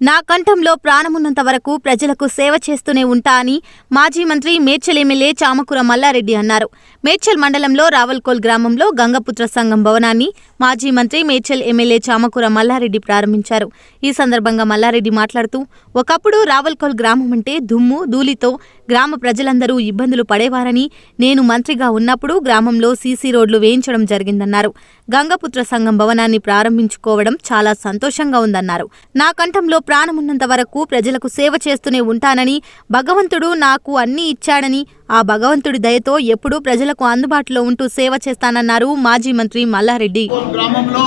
నా కంఠంలో ప్రాణమున్నంత వరకు ప్రజలకు సేవ చేస్తూనే ఉంటా అని మాజీ మంత్రి మేడ్చల్ ఎమ్మెల్యే చామకూర మల్లారెడ్డి అన్నారు. మేడ్చల్ మండలంలో రావల్కోల్ గ్రామంలో గంగపుత్ర సంఘం భవనాన్ని మాజీ మంత్రి మేడ్చల్ ఎమ్మెల్యే చామకూర మల్లారెడ్డి ప్రారంభించారు. ఈ సందర్భంగా మల్లారెడ్డి మాట్లాడుతూ ఒకప్పుడు రావల్కోల్ గ్రామం అంటే దుమ్ము ధూళితో గ్రామ ప్రజలందరూ ఇబ్బందులు పడేవారని నేను మంత్రిగా ఉన్నప్పుడు గ్రామంలో సీసీ రోడ్లు వేయించడం జరిగిందన్నారు. గంగపుత్ర సంఘం భవనాన్ని ప్రారంభించుకోవడం చాలా సంతోషంగా ఉందన్నారు. నా కంఠంలో ప్రాణమున్నంత వరకు ప్రజలకు సేవ చేస్తూనే ఉంటానని భగవంతుడు నాకు అన్నీ ఇచ్చాడని ఆ భగవంతుడి దయతో ఎప్పుడూ ప్రజలకు అందుబాటులో ఉంటూ సేవ చేస్తానన్నారు మాజీ మంత్రి మల్లారెడ్డి. గ్రామంలో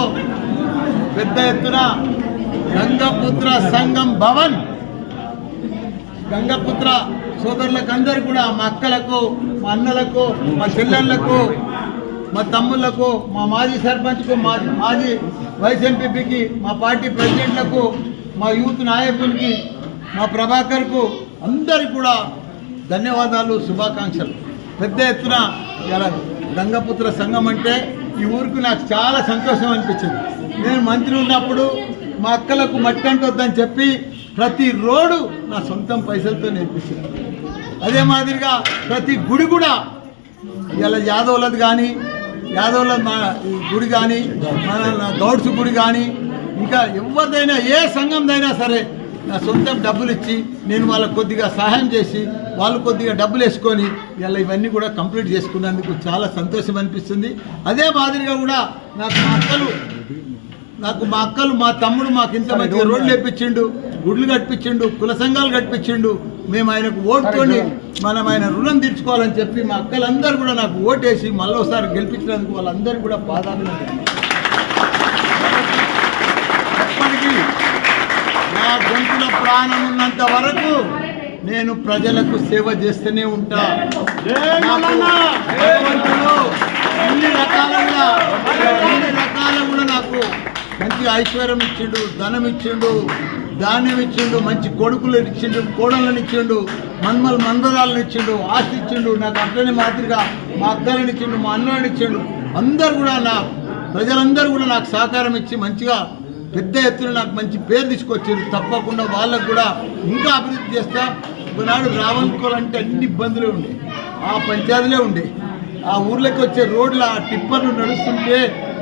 పెద్ద ఎత్తున గంగపుత్ర సంఘం భవన్. గంగపుత్ర సోదరులకు అందరు కూడా మా అక్కలకు మా అన్నలకు మా చెల్లెళ్ళకు మా తమ్ముళ్ళకు మా మాజీ సర్పంచ్కు మా మాజీ వైస్ ఎంపీపీకి మా పార్టీ ప్రెసిడెంట్లకు మా యూత్ నాయకునికి మా ప్రభాకర్కు అందరికి కూడా ధన్యవాదాలు శుభాకాంక్షలు. పెద్ద ఎత్తున ఇలా గంగపుత్ర సంఘం అంటే ఈ ఊరికి నాకు చాలా సంతోషం అనిపించింది. నేను మంత్రి ఉన్నప్పుడు మా అక్కలకు మట్టి అంటొద్దని చెప్పి ప్రతి రోడ్డు నా సొంతం పైసలతో నేర్పించింది అదే మాదిరిగా ప్రతి గుడి కూడా ఇలా యాదవులది కానీ యాదవుల మా గుడి కానీ మన గౌడ్స్ గుడి కానీ ఇంకా ఎవరిదైనా ఏ సంఘందైనా సరే నా సొంతం డబ్బులు ఇచ్చి నేను వాళ్ళకు కొద్దిగా సహాయం చేసి వాళ్ళు కొద్దిగా డబ్బులు వేసుకొని ఇలా ఇవన్నీ కూడా కంప్లీట్ చేసుకున్నందుకు చాలా సంతోషం అనిపిస్తుంది. అదే మాదిరిగా కూడా నాకు మా అక్కలు నాకు మా అక్కలు మా తమ్ముడు మాకు ఇంత మంచి రోడ్లు వేపించిండు గుడ్లు కట్టించిండు కుల సంఘాలు కట్టించిండు మేము ఆయనకు ఓటుకొని మనం ఆయన రుణం తీర్చుకోవాలని చెప్పి మా అక్కలందరూ కూడా నాకు ఓటేసి మళ్ళోసారి గెలిపించినందుకు వాళ్ళందరూ కూడా పాదాభినందనలు. ఎప్పటికీ నా గొంతుల ప్రాణం ఉన్నంత వరకు నేను ప్రజలకు సేవ చేస్తూనే ఉంటా. నాకు భగవంతుడు అన్ని రకాలుగా అన్ని రకాలు కూడా నాకు మంచి ఐశ్వర్యం ఇచ్చిండు ధనం ఇచ్చిండు. ధాన్యం ఇచ్చిండు మంచి కొడుకులు ఇచ్చిండు కోడళ్ళని ఇచ్చిండు మన్మల్ మందరాలను ఇచ్చిండు ఆస్తి ఇచ్చిండు నాకు అట్లనే మాదిరిగా మా అక్కలను ఇచ్చిండు మా అన్నలను ఇచ్చిండు. అందరు కూడా నా ప్రజలందరూ కూడా నాకు సహకారం ఇచ్చి మంచిగా పెద్ద ఎత్తున నాకు మంచి పేరు తీసుకొచ్చారు తప్పకుండా వాళ్ళకు కూడా ఇంకా అభివృద్ధి చేస్తా. ఒకనాడు రావణ్కోవాలంటే అన్ని ఇబ్బందులే ఉండే. ఆ పంచాయతీలే ఉండే. ఆ ఊర్లోకి వచ్చే రోడ్ల ఆ టిప్పర్లు నడుస్తుంటే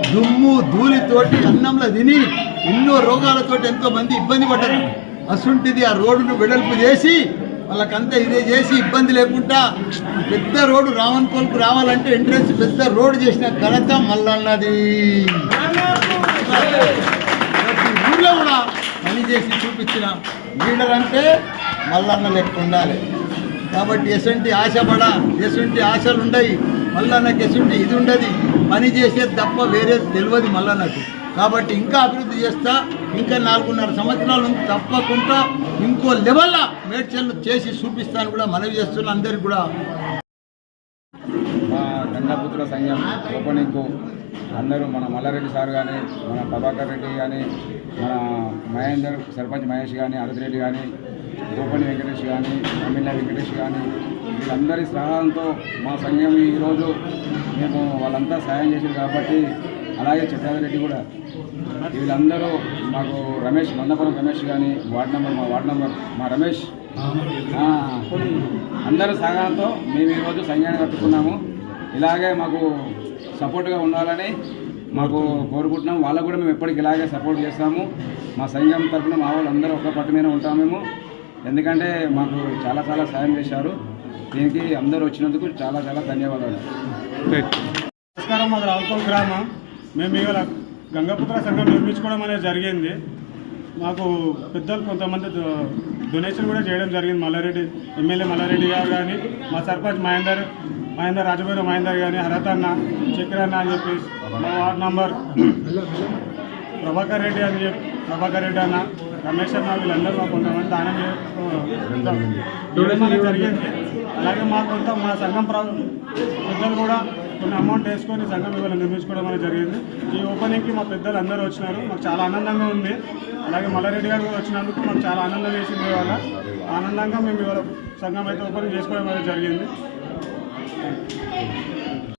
దుమ్ము ధూళితోటి అన్నంలో తిని ఎన్నో రోగాలతోటి ఎంతో మంది ఇబ్బంది పడ్డారు. అసుంటిది ఆ రోడ్డును వెడల్పు చేసి వాళ్ళకంతా ఇదే చేసి ఇబ్బంది లేకుండా పెద్ద రోడ్డు రావణకోల్కు రావాలంటే ఎంట్రెన్స్ పెద్ద రోడ్డు చేసిన ఘనత మల్లన్నది. ప్రతి ఊళ్ళో కూడా పని చేసి చూపించిన లీడర్ అంటే మల్లన్న లెక్క ఉండాలి. కాబట్టి ఎసుంటి ఆశపడ ఎసుంటి ఆశలు ఉండయి మల్లన్నకి ఎసుంటి ఇది ఉండదు. పని చేసేది తప్ప వేరే తెలియదు మల్లన్నకు కాబట్టి ఇంకా అభివృద్ధి చేస్తా ఇంకా నాలుగున్నర సంవత్సరాలు తప్పకుండా ఇంకో లెవెల్లో మేడ్చల్ చేసి చూపిస్తాను కూడా మనవి చేస్తున్నా అందరికి కూడా. మా గంగాపుత్ర సంఘం ఓపెనింగ్కు అందరూ మన మల్లారెడ్డి సార్ కానీ మన ప్రభాకర్ రెడ్డి కానీ మన మహేందర్ సర్పంచ్ మహేష్ కానీ అరతిరెడ్డి కానీ గోపని వెంకటేష్ కానీ ఎమ్మెల్యే వెంకటేష్ కానీ వీళ్ళందరి సహాయంతో మా సంఘం ఈరోజు మేము వాళ్ళంతా సహాయం చేశారు కాబట్టి అలాగే రెడ్డి కూడా. వీళ్ళందరూ మాకు రమేష్ మందపురం రమేష్ కానీ వార్డ్ నెంబర్ మా వార్డ్ నెంబర్ మా రమేష్. అందరూ అందరి సహాయంతో మేము ఈరోజు సంఘాన్ని కట్టుకున్నాము. ఇలాగే మాకు సపోర్ట్గా ఉండాలని మాకు కోరుకుంటున్నాం. వాళ్ళకు కూడా మేము ఎప్పటికి ఇలాగే సపోర్ట్ చేస్తాము. మా సంఘం తరఫున మా వాళ్ళందరూ ఒక పట్టు మీద ఉంటాము మేము. ఎందుకంటే మాకు చాలా చాలా సాయం చేశారు. దీనికి అందరూ వచ్చినందుకు చాలా చాలా ధన్యవాదాలు. నమస్కారం మాది రావుకోల్ గ్రామం. మేము ఇవాళ గంగాపుత్ర సంఘం నిర్మించుకోవడం అనేది జరిగింది. మాకు పెద్దలు కొంతమంది డొనేషన్ కూడా చేయడం జరిగింది. మల్లారెడ్డి ఎమ్మెల్యే మల్లారెడ్డి గారు కానీ మా సర్పంచ్ మహేందర్ మహేందర్ రాజభైరవ మహేందర్ కానీ హరత్ అన్న చక్ర అన్న అని చెప్పి మా వార్డ్ నంబర్ ప్రభాకర్ రెడ్డి అని చెప్పి ప్రభాకర్ రెడ్డి అన్న రమేష్ అన్న వీళ్ళందరూ మాకు కొంతమంది దానం చే- ఇవ్వడం అనేది జరిగింది. అలాగే మా కొంత మా సంఘం పెద్దలు కూడా కొన్ని అమౌంట్ వేసుకొని సంఘం ఇవాళ నిర్మించుకోవడం అనేది జరిగింది. ఈ ఓపెనింగ్కి మా పెద్దలు అందరూ వచ్చినారు. మాకు చాలా ఆనందంగా ఉంది. అలాగే మల్లారెడ్డి గారు కూడా వచ్చినందుకు మాకు చాలా ఆనందం వేసింది ఇవాళ. ఆనందంగా మేము ఇవాళ సంఘం అయితే ఓపెనింగ్ చేసుకోవడం అనేది జరిగింది.